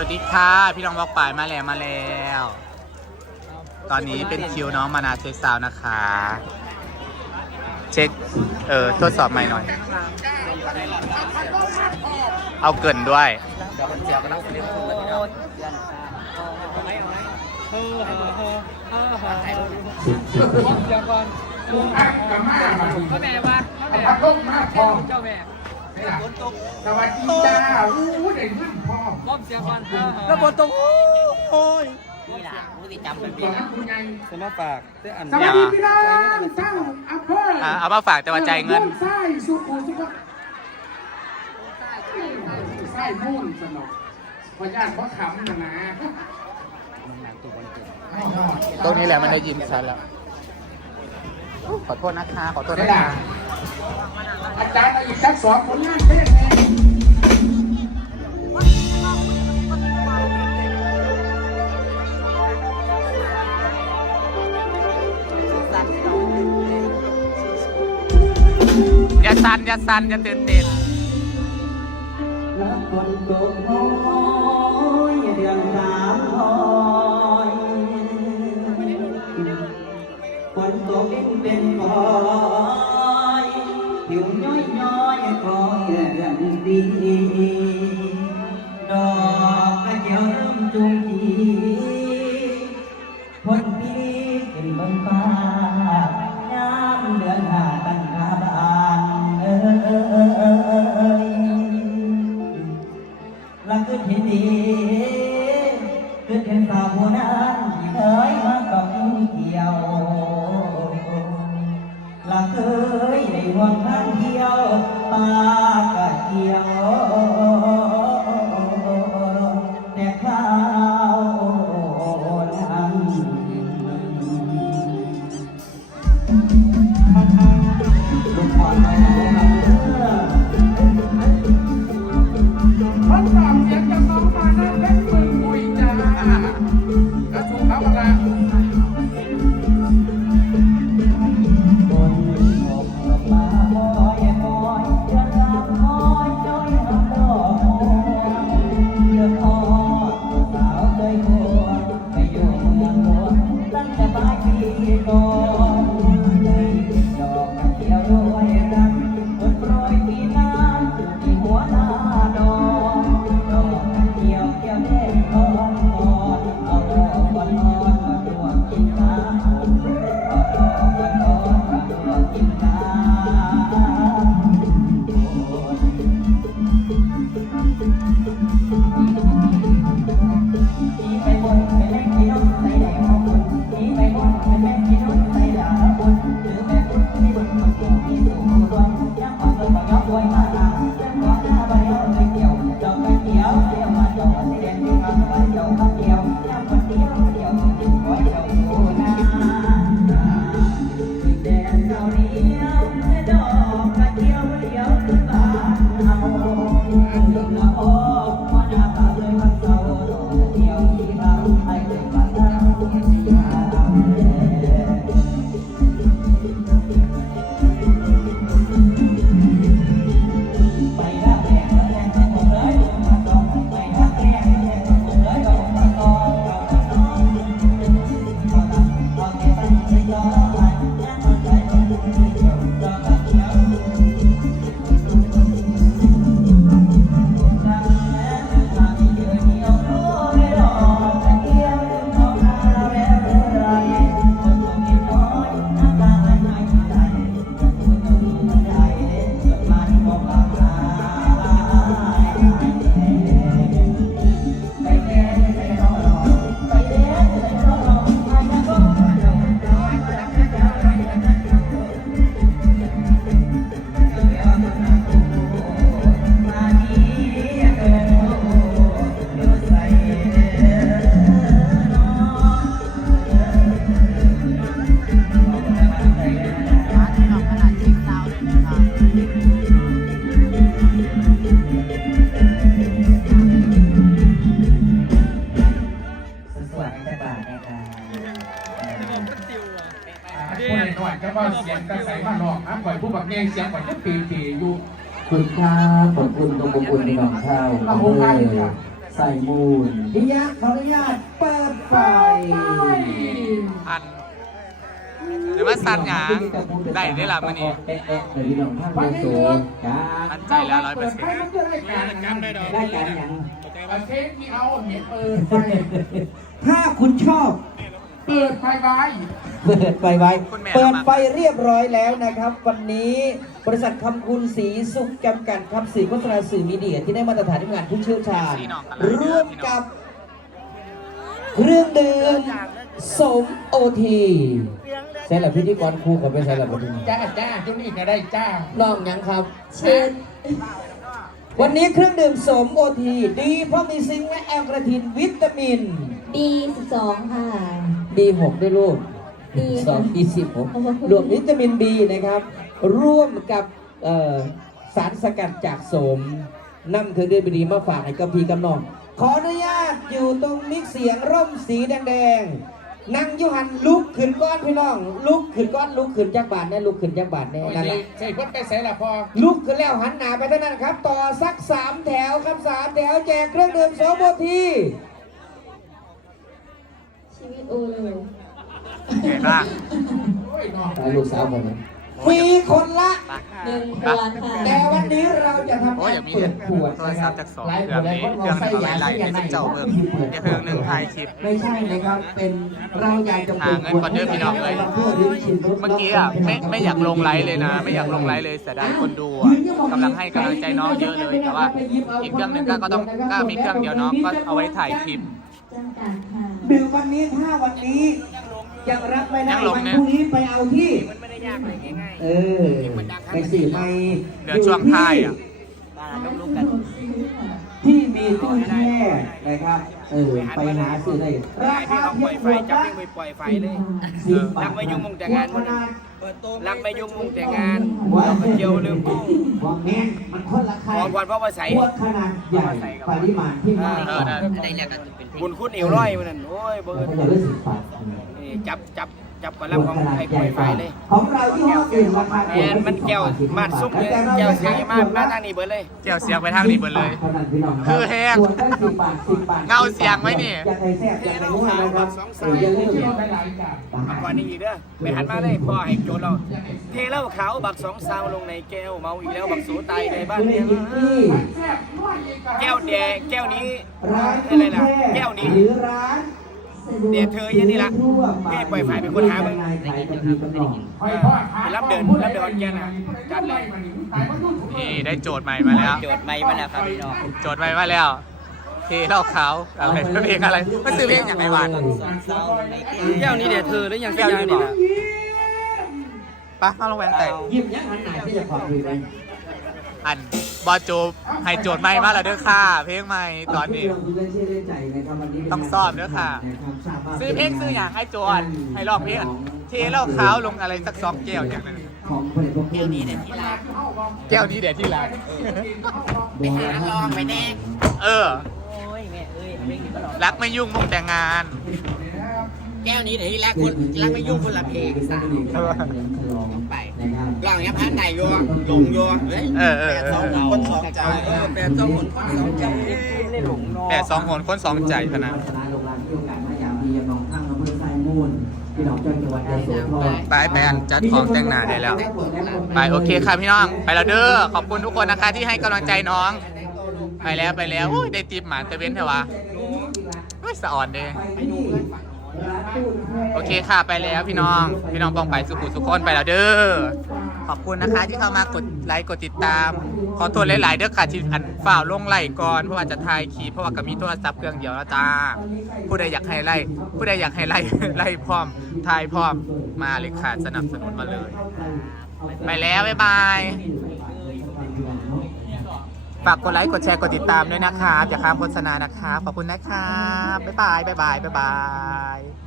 วัสดีค่ะ พี่น้องบอกป่ายมาแล้วมาแล้ว ตอนนี้เป็นคิวน้องมานาเช็คซาวน์นะคะ เช็ค เออทดสอบใหม่หน่อย เอาเกินด้วยเจียวกำลังเรียนคุณเลยครับเจียวก่อนอะกลับมาบัดนี้พ่อแม่มาพ่อเอาแม่พัดลมมาพร้อมเจ้าแม่ นี่ล่ะสวัสดีจ้าอู้ได้ขึ้นพร้อมพร้อมเสียงก่อนแล้วบนตรงโอ้ยนี่ล่ะผู้ที่จำเป็นตอนนั้นคุณยายจะมาฝากได้อันสวัสดีพี่น้องเจ้าอำเภออะเอามาฝากแต่ว่าใจายเงินไส้สุขุสุขไส้มุ่นสนุกพอญาติเขาขำนะนะตรงนี้แหละมันได้ยินชัดแล้ว ขอโทษนะคะ ขอโทษได้นะล่ะ คะ อาจารย์เอาอีกสักสองผลงานเพลงแน่อย่าสั่นอย่าสั่นอย่าตื่นเต้นคนตกน้อยเดือนสามคอยคนตกเป็นคอย ดอกกระเจียวเริ่มจุงจีพ้นพี่ขึ้นบนฟ้ายามเดือนหาตั้งขาบานเอ้ยรักคือที่ดีคือเป็นสาวผู้นั้นที่เคยมากับเกี่ยวรักเคยในห่วงทางเที่ยวป่า เกี่ยวแต่ข้าวนั้น คนหน่อยก็ว่าเสียงกระใสมาหลอกนะปล่อยผู้บักเองเสียงปล่อยก็ปีปีอยู่คุณครับขอบคุณตรงบุญในหนองข้าวอำเภอใส่มูลพี่ยักษ์ขออนุญาตเปิดไฟอันหรือว่าสันหยางได้ได้ละมื้อนี้เอ๊ะเอ๊ะเดี๋ยวพี่น้องท่านผู้ชมจ้ามั่นใจแล้วร้อยเปอร์เซ็นต์ได้การยังประเทศที่เอาเห็นเปิดไฟถ้าคุณชอบ เปิดไฟไว้ เปิดไฟไว้ คุณแม่ เปิดเอามาไฟเรียบร้อยแล้วนะครับ วันนี้บริษัทคำคุณสีสุขจำกัดครับสื่อโฆษณาสื่อมีเดียที่ได้มาตรฐานที่งานผู้เชี่ยวชาญพี่น้องกันเลยร่วมกับ เครื่องดื่มสมโอทีใช่แหละพิธีกรครูกับเป็นใช่แหละประเด็นจ้าจ้าจุนี่ก็ได้จ้า น้องยังครับ เชิญ วันนี้เครื่องดื่มสมโอที ดีเพราะมีซิงค์และแอลกระทินวิตามินดีสิบสองค่ะ B6 ด้วยลูกดีสองค่ะดีสิบหกรวมวิตามิน B นะครับ ร่วมกับเอ่อสารสกัดจากโสมนำเครื่องดื่มดีๆมาฝากให้กับพี่กำนอง ขออนุญาตอยู่ตรงมิกเสียงร่มสีแดงๆนั่งอยุหันลุกขึ้นก้อนพี่น้อง ลุกขึ้นก้อนลุกขึ้นจากบาทแน่ลุกขึ้นจากบาทแน่นั่นแหละใส่พ้นไปใส่ละพอ ลุกขึ้นแล้วหันหน้าไปเท่านั้นครับ ต่อสักสามแถวครับสามแถวแจกเครื่องดื่มโสมโอที ชีวิตโอเลยเห็นป่ะโอ้ยน้องตายลูกสาวคนนั้นฟรีคนละหนึ่งขวดค่ะแต่วันนี้เราจะทำโอ้ยอย่ามีเปิดขวดโทรศัพท์จากสองหลายเครื่องนี้หลายเครื่องหนึ่งเอาไว้ไล่ใส่ยาให้เจ้าเบิ่งใส่ยาเดี๋ยวเครื่องหนึ่งถ่ายคลิปไม่ใช่นะครับเป็นเราอยากจะหาเงินก่อนเด้อพี่น้องเอ้ยเมื่อกี้อะไม่ไม่อยากลงไลฟ์เลยนะ ไม่อยากลงไลฟ์เลยเสียดายคนดูอะกำลังให้กำลังใจน้องเยอะเลยแต่ว่าอีกเครื่องหนึ่งก็ก็ต้องก็มีเครื่องเดียวเนาะก็เอาไว้ถ่ายคลิปจำกั ดค่ะดื่มวันนี้ถ้าวันนี้ยังรับไม่ได้ยังลงวันเนี่ยพรุ่งนี้ไปเอาที่เออไปสื่อไม่เดี๋ยวช่วงท้ายอะที่มีตู้แช่นะครับ เออไปหาซื้อได้ราคาเพียงขวดละไปปล่อยไฟเลยสิบบาทรักไม่ยุ่งมุ่งแต่งาน ขวดขนาดรักไม่ยุ่งมุ่งแต่งานว้าเราก็เจียวลืมกุ้งว่าแม่งมันคนละใครขอพรพระวาใสขวดขนาดใหญ่ปริมาณที่มากเออได้บุญคุณเอวร้อยมันนั่นโอ้ยเบิแล้วร์ก็จะเลือกสิบบาทนี่จับ จับจับกระลับของไอ้ปล่อยไฟเลยของเราที่ห้ออื่นราคาแอนมันแก้วมาดซุปเลยแก้วเสียงมากมาทางนี้เบิร์เลยเจียวเสียงไปทางนี้เบิดเลย คือแห้งขวดได้สิบบาทสิบบาทเงาเสียงไว้นี่อยากให้แซ่บอยากให้ง่วงนะครับเอออย่าลืมเที่ยวหลายๆจ้ามาก่อนนี้อีกเด้อไปหันมาเลยพ่อให้โจรเราเทเหล้าขาวบักสองซาวลงในแก้วเมาอีกแล้วบักสูตายในบ้านคุณเนี่ยยินดีแซ่บด้วยอีกอะแก้วแดงแก้วนี้ร้านอะไรตู้ล่ะแช่แก้วนี้หรือร้าน เดี๋ยวเธออย่างนี้ล่ะทั่วไปแม่ปล่อยฝ่ายเป็นคนหามึงนายขายกันทีกันหน่อยคอยพ่อขารับเดินรับเดินวันแกน่ะจัดเลยนี่ได้โจทย์ใหม่มาแล้ว โจทย์ไม่มาแล้วครับพี่น้องโจทย์ใหม่มาแล้วเทเหล้าขาวอะไรเพลงอะไรมันซื้อเพลงอย่างไรวะแก้วนี้เดี๋ยวเธอหรือยังสักอย่างนี่นะปะเอาลงแหวนแต่งหยิบยังหันหน้าที่จะขอคุยไหม อันบอโจให้โจทย์ใหม่มาแล้วเด้อค่ะ เพลงใหม่ตอนนี้เาเพื่อนชื่อเล่นใจนะครับวันนี้เป็นต้องซ่อมด้วยค่ะนะครับทราบว่าซื้อเพลงซื้ออย่างให้โจอันให้ลองเพลงอันเทเหล้าขาวลงอะไรสักสองแก้วอย่างนั้นของผลิตภัณฑ์แก้วนี้เนี่ยแก้วนี้เดี๋ยวที่ร้านไปหาลองไปแน่เออรักไม่ยุ่งมุ่งแต่งงาน แก้วนี้เดี๋ยวที่รักคนรักไม่ยุ่งคนละเพลงสามไปนะครับ หลังยังพันไหนโยหลงโยเฮ้ยเออเออเออคนสองใจเออแปดสองคนคนสองใจเล่นหลงนอแต่สองคนคนสองใจพะนะคณะโรงแรมที่โอกาสมายามพียมองข้างอำเภอไซมูลพี่น้องจังหวัดยโสธรไปไปอันจัดของแต่งหน้าได้แล้ว ไปโอเคค่ะพี่น้อง ไปแล้วเด้อขอบคุณทุกคนนะคะที่ให้กำลังใจน้อง ไปแล้วไปแล้วอุ้ยได้ติปหมาตะเว้นเถอะวะไม่สะอ่อนเด้โอเคค่ะไปแล้วพี่น้อง พี่น้องปองไปสุขุสุขคนไปแล้วเด้อ ขอบคุณนะคะที่เข้ามากดไลค์กดติดตาม ขอตัวหลายๆเด้อค่ะที่อันฝ่าวลงไลค์ก่อนเพราะว่าจะถ่ายคลิปเพราะว่าก็มีโทรศัพท์เครื่องเดียวแล้วจ้าผู้ใดอยากให้ไล่ผู้ใดอยากให้ไล่ไล่พร้อมถ่ายพร้อมมาเลยค่ะสนับสนุนมาเลย ไปแล้วบ๊ายบายฝากกดไลค์กดแชร์กดติดตามด้วยนะครับอย่าข้ามโฆษณานะครับขอบคุณนะครับบ๊ายบายบ๊ายบายบ๊ายบาย